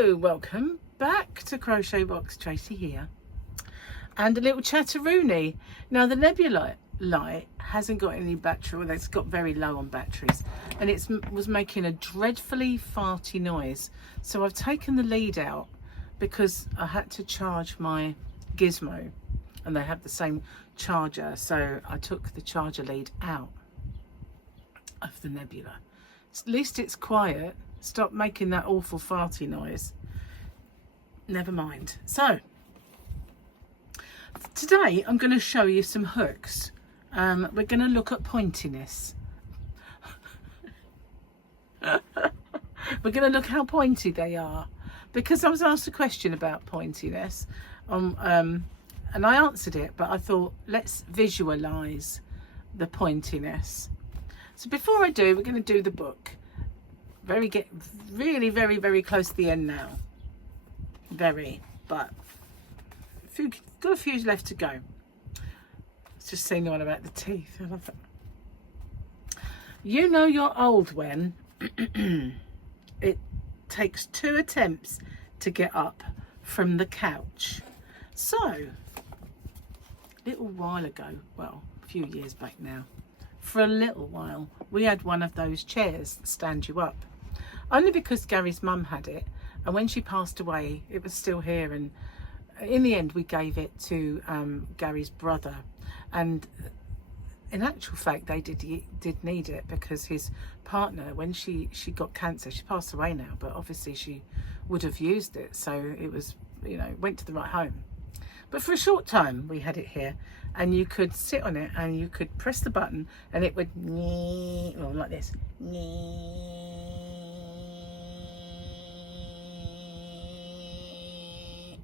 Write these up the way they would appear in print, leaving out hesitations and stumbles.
Hello, welcome back to Crochet Box. Tracy here, and a little chatteroony. Now the Nebula light hasn't got any battery, well, it's got very low on batteries, and it was making a dreadfully farty noise. So I've taken the lead out because I had to charge my gizmo, and they have the same charger, so I took the charger lead out of the Nebula. At least it's quiet. Stop making that awful farty noise. Never mind. So today I'm going to show you some hooks. We're going to look at pointiness. We're going to look how pointy they are, because I was asked a question about pointiness, and I answered it, but I thought let's visualize the pointiness. So before I do, we're going to do the book. Really very close to the end now. But got a few left to go. It's just saying the one about the teeth. I love that. You know you're old when it takes 2 attempts to get up from the couch. So a little while ago, well, a few years back now, for a little while we had one of those chairs that stand you up. Only because Gary's mum had it, and when she passed away it was still here, and in the end we gave it to Gary's brother, and in actual fact they did need it, because his partner, when she got cancer, she passed away now, but obviously she would have used it, so it was, you know, went to the right home. But for a short time we had it here, and you could sit on it and you could press the button and it would, well, like this,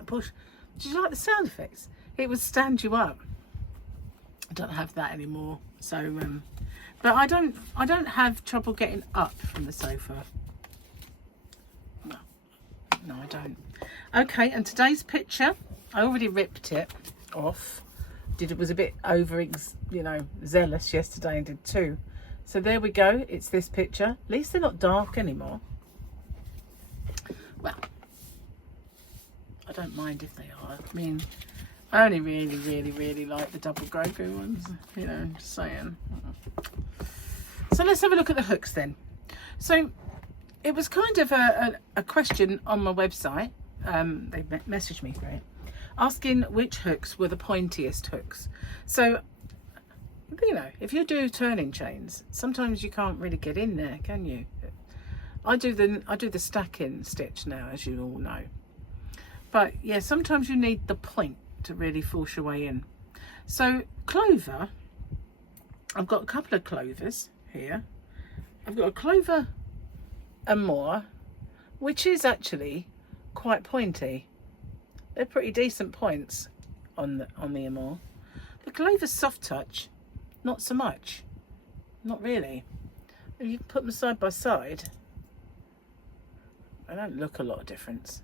push. Did you like the sound effects? It would stand you up. I don't have that anymore, so but I don't have trouble getting up from the sofa. No, I don't. Okay, and today's picture, I already ripped it off. It was a bit zealous yesterday and did 2. So there we go. It's this picture. At least they're not dark anymore. Well, I don't mind if they are. I mean, I only really like the double grogu ones, you know, just saying. So let's have a look at the hooks then. So it was kind of a question on my website. They messaged me for it, asking which hooks were the pointiest hooks. So, you know, if you do turning chains, sometimes you can't really get in there, can you? I do the stacking stitch now, as you all know. But yeah, sometimes you need the point to really force your way in. So clover, I've got a couple of clovers here. I've got a clover and more, which is actually quite pointy. They're pretty decent points on the Amore. The clover's soft touch, not so much. Not really. If you put them side by side, they don't look a lot of difference.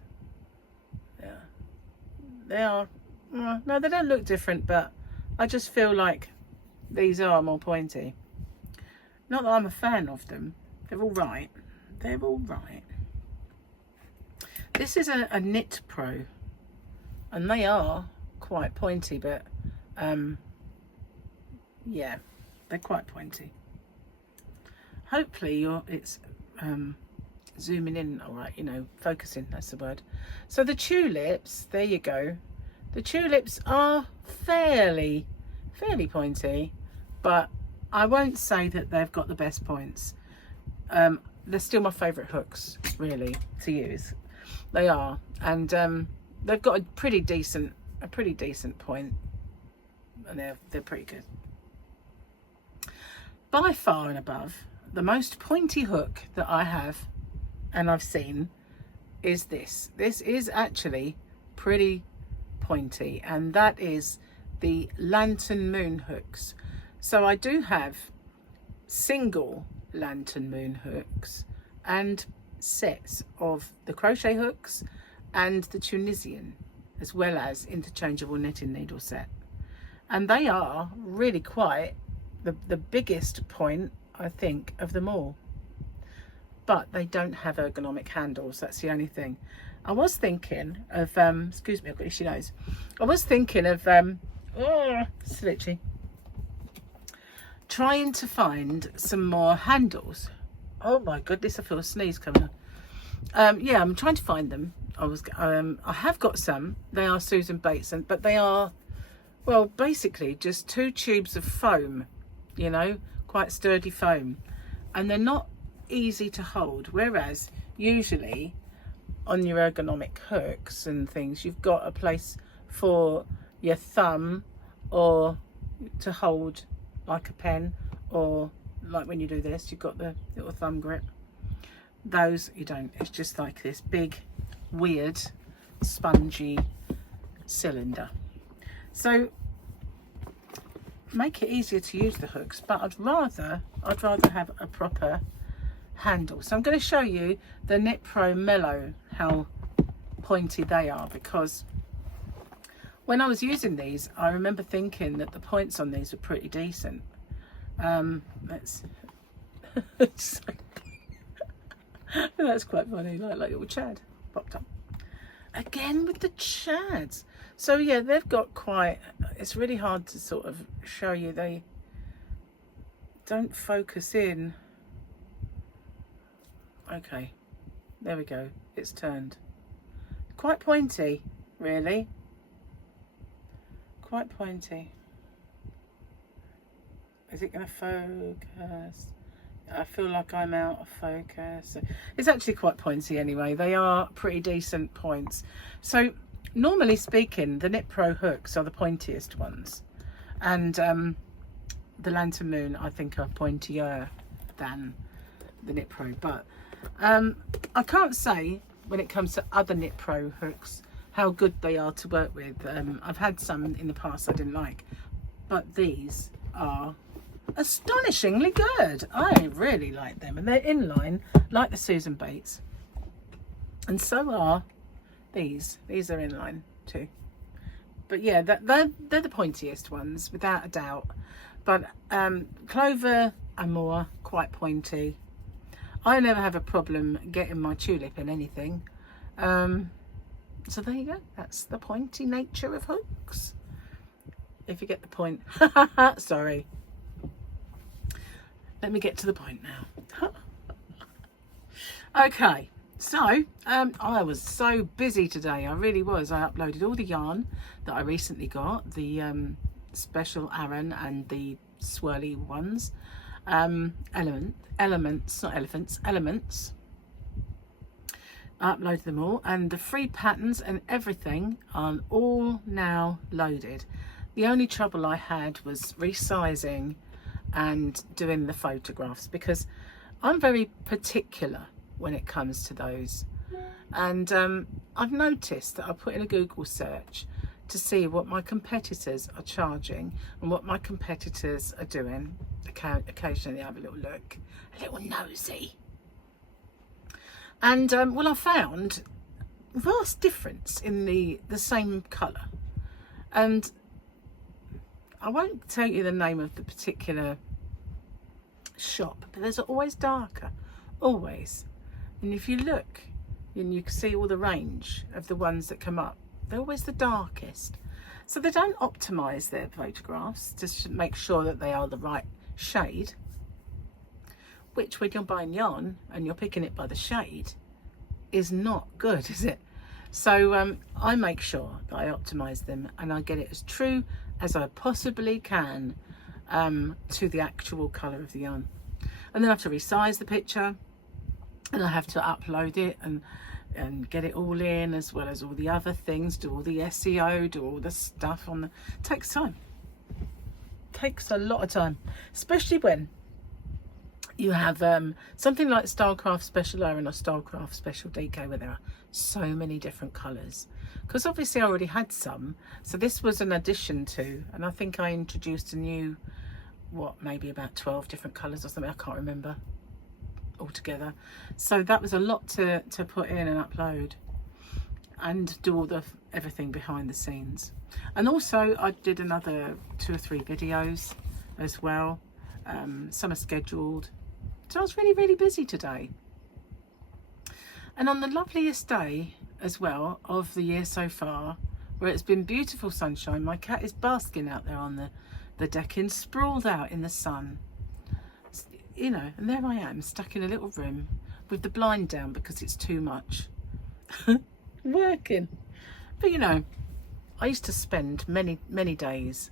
Yeah, they are. No, they don't look different, but I just feel like these are more pointy. Not that I'm a fan of them. They're all right. They're all right. This is a Knit Pro, and they are quite pointy, but yeah, they're quite pointy. Hopefully it's zooming in all right, you know, focusing, that's the word. So the tulips, there you go. The tulips are fairly pointy, but I won't say that they've got the best points. They're still my favourite hooks, really, to use. They are, and they've got a pretty decent point, and they're pretty good. By far and above, the most pointy hook that I have and I've seen is this. This is actually pretty pointy, and that is the Lantern Moon hooks. So I do have single Lantern Moon hooks and sets of the crochet hooks and the Tunisian, as well as interchangeable knitting needle set, and they are really quite the biggest point, I think, of them all. but they don't have ergonomic handles. That's the only thing. I was thinking of excuse me, I've got itchy nose. I was thinking of it's itchy, trying to find some more handles. Oh my goodness, I feel a sneeze coming on. Yeah, I'm trying to find them. I have got some. They are Susan Bates, but they are, well, basically just 2 tubes of foam, you know, quite sturdy foam, and they're not easy to hold, whereas usually on your ergonomic hooks and things, you've got a place for your thumb, or to hold like a pen, or like when you do this, you've got the little thumb grip. Those you don't. It's just like this big weird spongy cylinder. So make it easier to use the hooks, but I'd rather have a proper handle. So I'm going to show you the Knit Pro Mellow, how pointy they are, because when I was using these, I remember thinking that the points on these were pretty decent. That's that's quite funny, like little Chad popped up again with the Chads. So yeah, they've got quite, it's really hard to sort of show you. They don't focus in. Okay, there we go, it's turned. Quite pointy, really. Quite pointy. Is it going to focus? I feel like I'm out of focus. It's actually quite pointy anyway. They are pretty decent points. So normally speaking, the Knit Pro hooks are the pointiest ones, and the Lantern Moon I think are pointier than the Knit Pro, but I can't say when it comes to other Knit Pro hooks how good they are to work with. I've had some in the past I didn't like, but these are astonishingly good. I really like them, and they're inline like the Susan Bates, and so are these. These are inline too, but yeah, they're the pointiest ones without a doubt. But Clover and more quite pointy. I never have a problem getting my tulip in anything. So there you go, that's the pointy nature of hooks, if you get the point. Sorry, let me get to the point now. Okay, so I was so busy today, I really was. I uploaded all the yarn that I recently got, the special Aran and the swirly ones, elements, not elephants, elements. I uploaded them all, and the free patterns and everything are all now loaded. The only trouble I had was resizing and doing the photographs, because I'm very particular when it comes to those. And I've noticed that I put in a Google search to see what my competitors are charging and what my competitors are doing. Occasionally I have a little look, a little nosy. And well, I found vast difference in the same colour. And I won't tell you the name of the particular shop, but there's always darker, always. And if you look, and you can see all the range of the ones that come up, they're always the darkest. So they don't optimise their photographs to make sure that they are the right shade, which when you're buying yarn and you're picking it by the shade is not good, is it? So I make sure that I optimise them and I get it as true as I possibly can to the actual colour of the yarn. And then I have to resize the picture, and I have to upload it and get it all in, as well as all the other things, do all the SEO, do all the stuff on the, it takes time. Takes a lot of time, especially when you have something like Stylecraft Special Aran or Stylecraft Special DK, where there are so many different colours. Because obviously I already had some, so this was an addition to, and I think I introduced a new, what, maybe about 12 different colours or something, I can't remember altogether. So that was a lot to put in and upload and do all the everything behind the scenes. And also I did another 2 or 3 videos as well. Some are scheduled. So I was really, really busy today. And on the loveliest day as well of the year so far, where it's been beautiful sunshine, my cat is basking out there on the decking, sprawled out in the sun. You know, and there I am, stuck in a little room with the blind down because it's too much. Working. But you know, I used to spend many days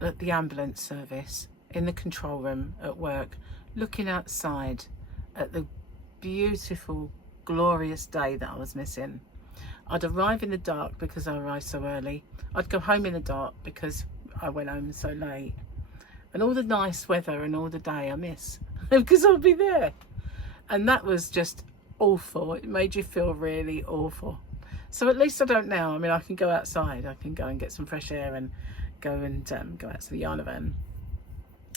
at the ambulance service, in the control room at work, looking outside at the beautiful, glorious day that I was missing. I'd arrive in the dark because I arrived so early. I'd go home in the dark because I went home so late. And all the nice weather and all the day I miss because I'll be there. And that was just awful. It made you feel really awful. So at least I don't now. I mean, I can go outside. I can go and get some fresh air and go out to the yarn van.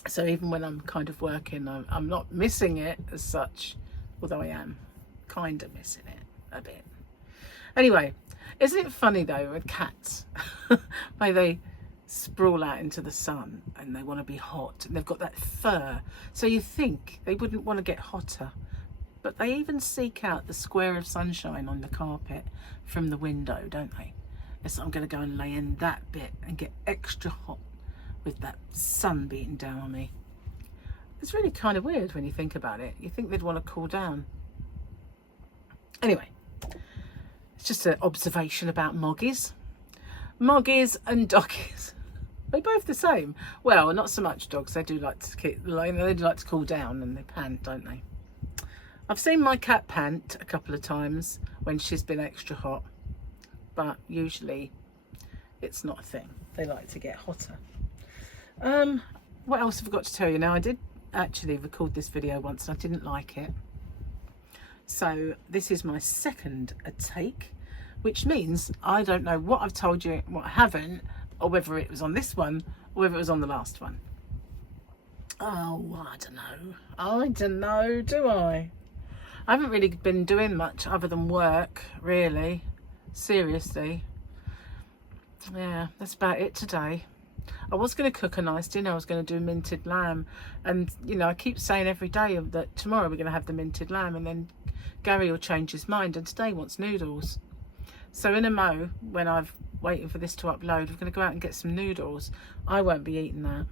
So even when I'm kind of working, I'm not missing it as such, although I am kind of missing it a bit. Anyway, isn't it funny though with cats, why they sprawl out into the sun and they want to be hot and they've got that fur, so you think they wouldn't want to get hotter, but they even seek out the square of sunshine on the carpet from the window, don't they? So I'm going to go and lay in that bit and get extra hot with that sun beating down on me. It's really kind of weird when you think about it. You think they'd want to cool down. Anyway, it's just an observation about moggies. Moggies and doggies. They're both the same. Well, not so much dogs. They do like to they do like to cool down and they pant, don't they? I've seen my cat pant a couple of times when she's been extra hot, but usually it's not a thing. They like to get hotter. What else have I got to tell you? Now, I did actually record this video once and I didn't like it. So this is my second take, which means I don't know what I've told you, what I haven't, or whether it was on this one or whether it was on the last one. Oh, I don't know, do I? I haven't really been doing much other than work, really. Seriously. Yeah, that's about it today. I was going to cook a nice dinner. I was going to do minted lamb, and you know, I keep saying every day that tomorrow we're going to have the minted lamb, and then Gary will change his mind and today he wants noodles. So in a mo, when I'm waiting for this to upload, we're going to go out and get some noodles. I won't be eating that.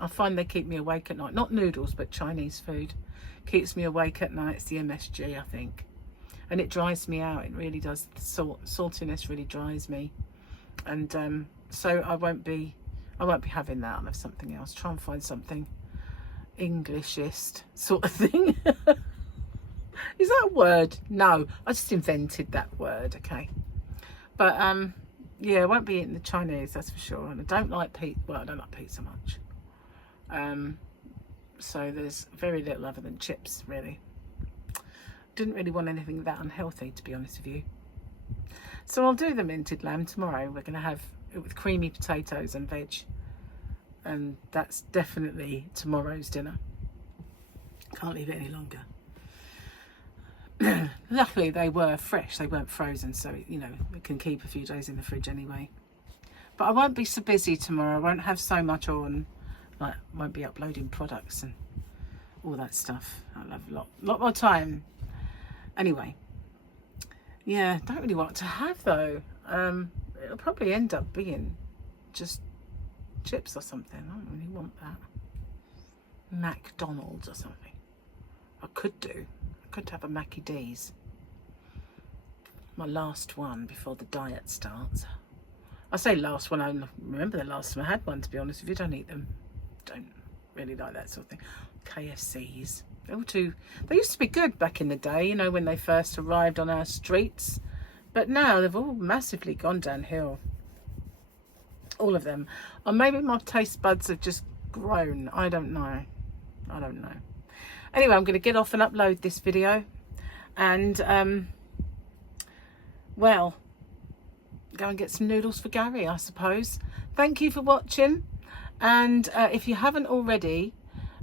I find they keep me awake at night. Not noodles, but Chinese food keeps me awake at night. It's the MSG, I think, and it dries me out. It really does. The saltiness really dries me, and so I won't be having that. I'll have something else. Try and find something Englishist sort of thing. Is that a word? No, I just invented that word. Okay, but yeah, I won't be eating the Chinese, that's for sure. And I don't like pizza. Well, I don't like pizza much. So there's very little other than chips, really. Didn't really want anything that unhealthy, to be honest with you. So I'll do the minted lamb tomorrow. We're going to have it with creamy potatoes and veg, and that's definitely tomorrow's dinner. Can't leave it any longer. Luckily they were fresh, they weren't frozen, so you know, it can keep a few days in the fridge anyway. But I won't be so busy tomorrow. I won't have so much on, like won't be uploading products and all that stuff. I'll have a lot more time. Anyway, yeah, don't really want to have though. It'll probably end up being just chips or something. I don't really want that. McDonald's or something. I could have a Mackie D's. My last one before the diet starts. I say last one, I remember the last time I had one, to be honest. If you don't eat them, don't really like that sort of thing. KFCs. They used to be good back in the day, you know, when they first arrived on our streets. But now they've all massively gone downhill. All of them. Or maybe my taste buds have just grown. I don't know. Anyway, I'm going to get off and upload this video. And, well, go and get some noodles for Gary, I suppose. Thank you for watching. And if you haven't already,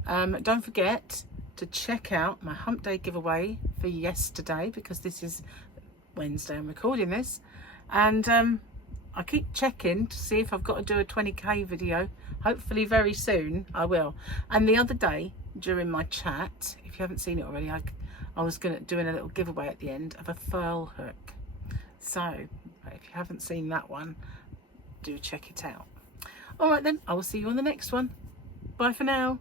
don't forget to check out my hump day giveaway for yesterday, because this is Wednesday I'm recording this. And I keep checking to see if I've got to do a 20k video. Hopefully very soon I will. And the other day during my chat, if you haven't seen it already, I was doing a little giveaway at the end of a furl hook. So if you haven't seen that one, do check it out. All right then, I will see you on the next one. Bye for now.